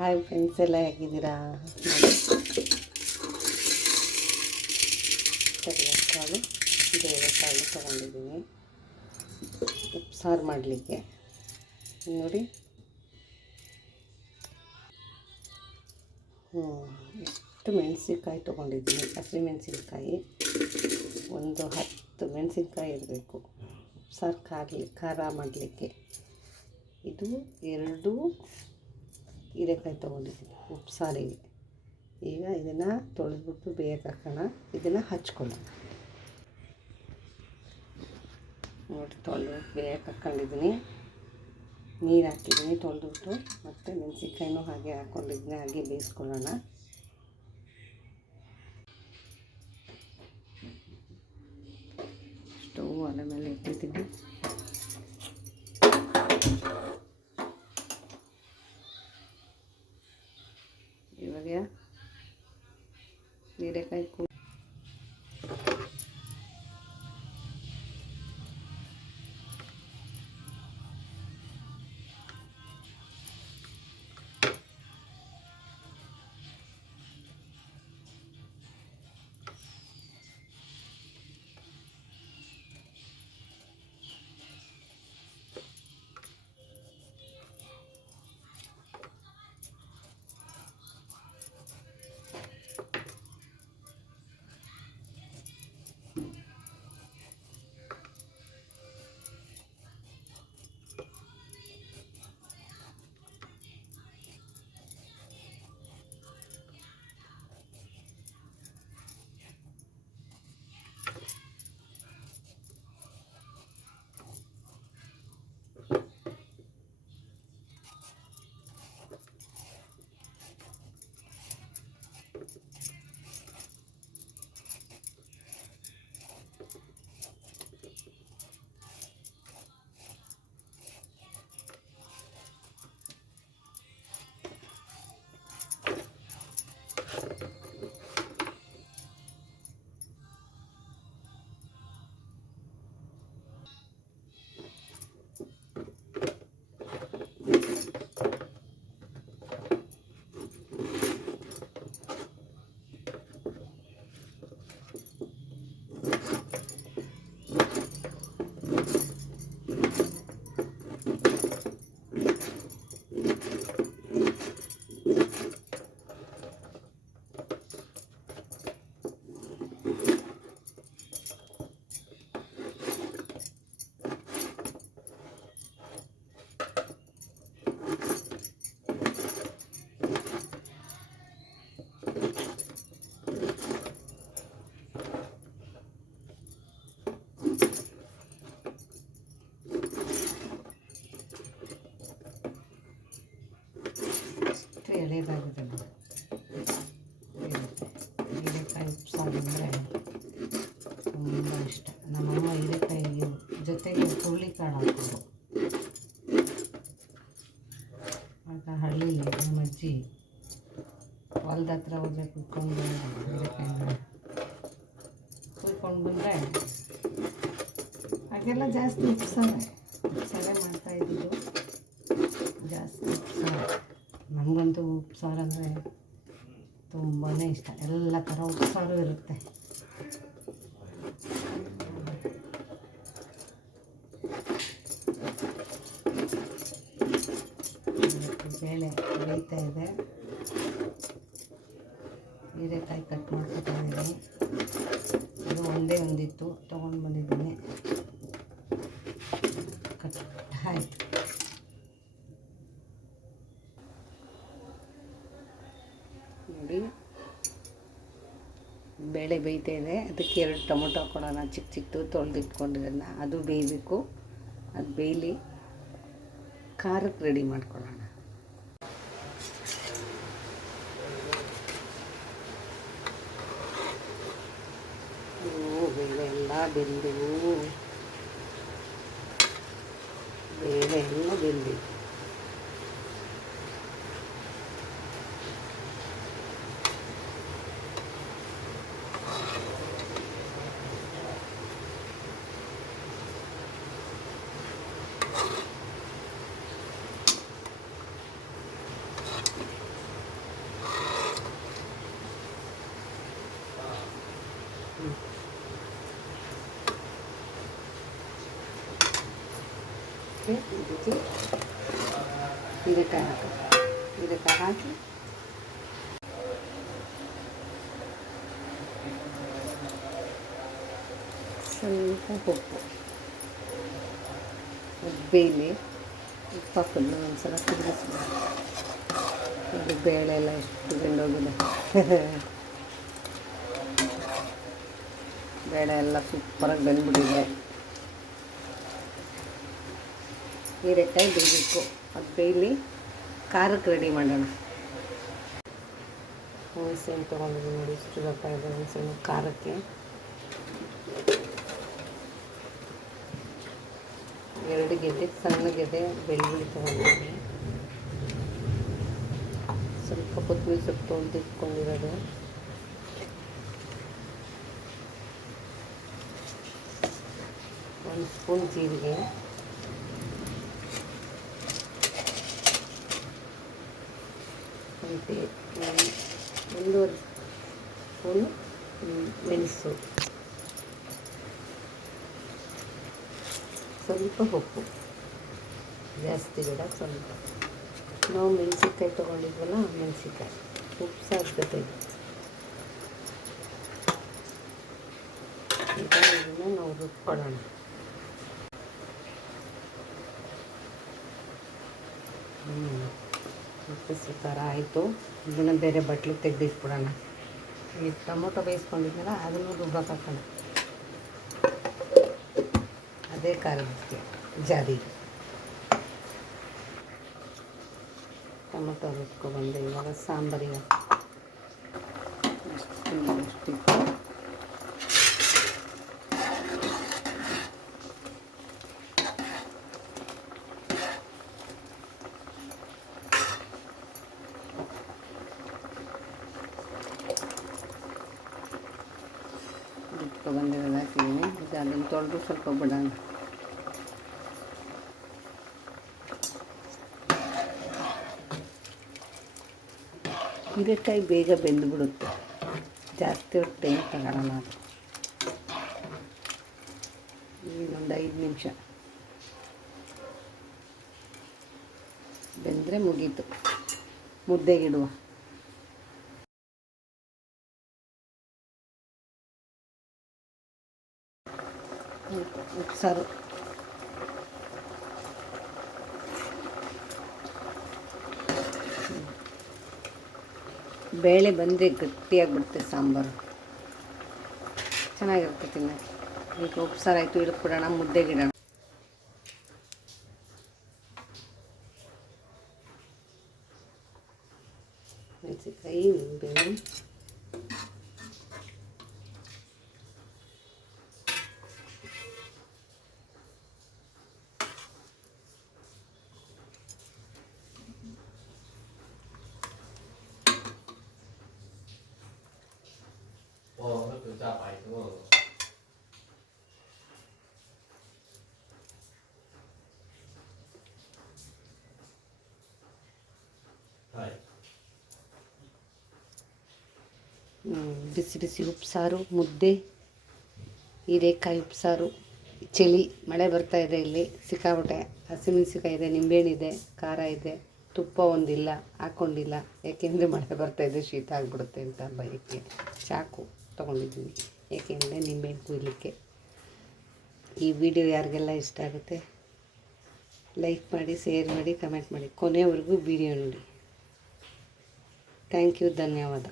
Hi friends ಎಲ್ಲ ಹೇಗಿದ್ದೀರಾ? ಕರಿಬೇಕಾಳು ಬೇಳೆಕಾಳು ತೊಗೊಂಡಿದ್ದೀನಿ. ಉಪ್ಸಾರು ಮಾಡಲಿಕ್ಕೆ. ನೋಡಿ. ಹ್ಞೂ ಎಷ್ಟು ಮೆಣಸಿನ್ಕಾಯಿ ತೊಗೊಂಡಿದ್ದೀನಿ. ಹಸಿ ಮೆಣಸಿನ್ಕಾಯಿ. ಒಂದು ಹತ್ತು ಮೆಣಸಿನ್ಕಾಯಿ ಇರಬೇಕು. ಉಪ್ಸಾರು ಖಾರ ಖಾರ ಮಾಡಲಿಕ್ಕೆ. ಇದು ಎರಡು ಹೀರೆಕಾಯಿ ತೊಗೊಂಡಿದ್ದೀನಿ ಉಪ್ಸಾರಿಗೆ ಈಗ ಇದನ್ನು ತೊಳೆದ್ಬಿಟ್ಟು ಬೇಯಕ್ಕೆ ಹಾಕೋಣ. ಇದನ್ನು ಹಚ್ಕೊಳ್ಳೋಣ. ನೋಡಿ, ತೊಳೆದು ಬೇಯಕ್ಕೆ ಹಾಕ್ಕೊಂಡಿದ್ದೀನಿ ನೀರು ಹಾಕಿದ್ದೀನಿ, ತೊಳೆದ್ಬಿಟ್ಟು ಮತ್ತು ಮೆಣಸಿನ್ಕಾಯಿನೂ ಹಾಗೆ ಹಾಕ್ಕೊಂಡಿದ್ದೀನಿ ಹಾಗೆ ಬೇಯಿಸ್ಕೊಳ್ಳೋಣ. ಸ್ಟವ್ ಒಲೆ ಮೇಲೆ ಇಟ್ಟಿದ್ದೀನಿ ಇವಾಗ ಹೀರೆಕಾಯಿ ನೋಡಿ. ಹೀರೆಕಾಯಿ ಉಪ್ಸಾರು ಅಂದರೆ ತುಂಬ ಇಷ್ಟ. ನಮ್ಮಮ್ಮ ಹೀರೆಕಾಯಿ ಜೊತೆಗೆ ಹುರುಳಿಕಾಳು ಹಾಕೋದು ಆಗ ಹಳ್ಳಿಲಿ ನಮ್ಮ ಅಜ್ಜಿ ಹೊಲ್ದ ಹತ್ರ ಹೋದರೆ ಕುತ್ಕೊಂಡು ಹೀರೆಕಾಯಿ ಕುತ್ಕೊಂಡು ಬಂದರೆ ಹಾಗೆಲ್ಲ ಜಾಸ್ತಿ ಉಪ್ಸಾರೆ ಉಪ್ಸಾರೆ ಮಾಡ್ತಾ ಇದ್ದಿದ್ದು ಜಾಸ್ತಿ ಉಪ್ಸಾರು ನನಗಂತೂ ಉಪ್ಸಾರು ಅಂದರೆ ತುಂಬಾ ಇಷ್ಟ. ಎಲ್ಲ ಥರ ಉಪ್ಸಾರು ಇರುತ್ತೆ. ಬೇಳೆ ಬೇಯ್ತಾ ಇದೆ. ಹೀರೆಕಾಯಿ ಕಟ್ ಮಾಡ್ಕೊತಾ ಇದ್ದೀನಿ ಇದು ಒಂದೇ ಒಂದಿತ್ತು, ತೊಗೊಂಡು ಬಂದಿದ್ದೀನಿ ಕಟ್ ಆಯಿತು ನೋಡಿ ಬೇಳೆ ಬೇಯ್ತಾ ಇದೆ ಅದಕ್ಕೆ ಎರಡು ಟೊಮೊಟೊ ಹಾಕೊಳ್ಳೋಣ ಚಿಕ್ಕ ಚಿಕ್ಕದು ತೊಳೆದಿಟ್ಕೊಂಡಿರೋದನ್ನ ಅದು ಬೇಯಬೇಕು. ಅದು ಬೇಯಲಿ. ಖಾರಕ್ಕೆ ರೆಡಿ ಮಾಡ್ಕೊಳ್ಳೋಣ. ಎಲ್ಲ ಬೆಂದು ಬೇಳೆ ಎಲ್ಲ ಬೆಂದಿದೆ ಈ ರೀತಿ ಹೀರೆಕಾಯಿ ಹಾಕಿ. ಹೀರೆಕಾಯಿ ಹಾಕಿ. ಸ್ವಲ್ಪ ಉಪ್ಪು. ಬೇಲಿ ಉಪ್ಪು ಹಾಕಿದ್ನ ಒಂದ್ಸಲ ತಿರುಗಿಸ್ಬೇಕು ಇದು ಬೇಳೆ ಎಲ್ಲ ಎಷ್ಟು ಗಂಡೋಗಿದೆ ಬೇಳೆ ಎಲ್ಲ ಸೂಪರಾಗಿ ಬೆಂದ್ಬಿಟ್ಟಿದೆ. ಹೀರೆಕಾಯಿ ಬೇಯಬೇಕು ಅದು ಬೇಯಲಿ ಖಾರಕ್ಕೆ ರೆಡಿ ಮಾಡೋಣ. ಹುಣಸೆಹಣ್ಣು ತೊಗೊಂಡಿದ್ದೀನಿ ನೋಡಿ, ಇಷ್ಟು ದಪ್ಪ ಇದೆ ಹುಣಸೆಹಣ್ಣು ಖಾರಕ್ಕೆ. ಎರಡು ಗೆಡ್ಡೆ, ಸಣ್ಣ ಗೆಡ್ಡೆ ಬೆಳ್ಳುಳ್ಳಿ ತೊಗೊಂಡಿದ್ದೀನಿ. ಸ್ವಲ್ಪ ಕೊತ್ತಂಬರಿ ಸೊಪ್ಪು ತೊಳೆದಿಟ್ಕೊಂಡಿರೋದು ಒಂದು ಸ್ಪೂನ್ ಜೀರಿಗೆ. ಒಂದು ಒಂದೂವರೆ ಸ್ಪೂನು ಮೆಣಸು ಸ್ವಲ್ಪ ಉಪ್ಪು ಜಾಸ್ತಿ ಬೇಡ ಸ್ವಲ್ಪ ನಾವು ಮೆಣಸಿನ್ಕಾಯಿ ತೊಗೊಂಡಿದ್ವಲ್ಲ ಮೆಣಸಿನ್ಕಾಯಿ ಉಪ್ಪು ಸಾಕು ಜೊತೆಗೆ ಈಗ ಇದನ್ನು ನಾವು ರುಬ್ಕೊಳ್ಳೋಣ ಹ್ಞೂ ಉಪ್ಪು ಥರ ಆಯಿತು. ಇದನ್ನು ಬೇರೆ ಬಟ್ಲಿಗೆ ತೆಗೆದಿಟ್ಬಿಡೋಣ. ಈ ಟೊಮೊಟೊ ಬೇಯಿಸ್ಕೊಂಡಿದ್ನಲ್ಲ, ಅದನ್ನು ರುಬ್ಬಕ್ಕೆ ಹಾಕೋಣ. ಅದೇ ಖಾರಕ್ಕೆ ಜಾರಿ ಟೊಮೊಟೊ ರುಬ್ಕೊಬಂದು ಇವಾಗ ಸಾಂಬಾರಿಗೆ ಅಷ್ಟು. ಅಷ್ಟಿತ್ತು ರುಬ್ಕೊಬಂದಿರೋದು ಹಾಕಿದ್ದೀನಿ. ಮತ್ತು ಅದನ್ನು ತೊಳೆದು ಸ್ವಲ್ಪ ಬಿಡೋಣ ಹೀರೆಕಾಯಿ ಬೇಗ ಬೆಂದುಬಿಡುತ್ತೆ. ಜಾಸ್ತಿ ಹೊತ್ತು ಟೈಮ್ ತಗೊಳ್ಳೋಣ ಅದು. ಇನ್ನೊಂದು ಐದು ನಿಮಿಷ. ಬೆಂದರೆ ಮುಗೀತು. ಮುದ್ದೆಗಿಡುವ ಉಪ್ಸಾರು ಬೇಳೆ ಬಂದರೆ ಗಟ್ಟಿಯಾಗ್ಬಿಡುತ್ತೆ ಸಾಂಬಾರು. ಚೆನ್ನಾಗಿರುತ್ತೆ ತಿನ್ನೋಕ್ಕೆ. ಈಗ ಉಪ್ಸಾರು ಆಯಿತು ಇಳ್ಕೊಡೋಣ ಮುದ್ದೆಗಿಡೋಣ ಮೆಣಸಿನ್ಕಾಯಿ ನಿಂಬೆಹಣ್ಣು ಸ್ವಿಚ್ ಬಿಸಿ ಬಿಸಿ ಉಪ್ಸಾರು, ಮುದ್ದೆ, ಹೀರೆಕಾಯಿ ಉಪ್ಸಾರು, ಚಳಿ, ಮಳೆ ಬರ್ತಾ ಇದೆ ಇಲ್ಲಿ, ಸಿಕ್ಕಾಪಟ್ಟೆ ಹಸಿಮೆಣಸಿಕಾಯಿ ಇದೆ, ನಿಂಬೆಹಣ್ಣಿದೆ, ಖಾರ ಇದೆ, ತುಪ್ಪ ಒಂದಿಲ್ಲ ಹಾಕ್ಕೊಂಡಿಲ್ಲ ಯಾಕೆಂದರೆ ಮಳೆ ಬರ್ತಾ ಇದೆ, ಶೀತ ಆಗಿಬಿಡುತ್ತೆ ಅಂತ ಬಯಕೆ ಚಾಕು. ತೊಗೊಂಡಿದ್ದೀನಿ. ಏಕೆಂದರೆ ನಿಂಬೆಹಣ್ಣು ಕುಯ್ಲಿಕ್ಕೆ ಈ ವಿಡಿಯೋ ಯಾರಿಗೆಲ್ಲ ಇಷ್ಟ ಆಗುತ್ತೆ ಲೈಕ್ ಮಾಡಿ ಶೇರ್ ಮಾಡಿ ಕಮೆಂಟ್ ಮಾಡಿ. ಕೊನೆವರೆಗೂ ವಿಡಿಯೋ ನೋಡಿ. ಥ್ಯಾಂಕ್ ಯು ಧನ್ಯವಾದ.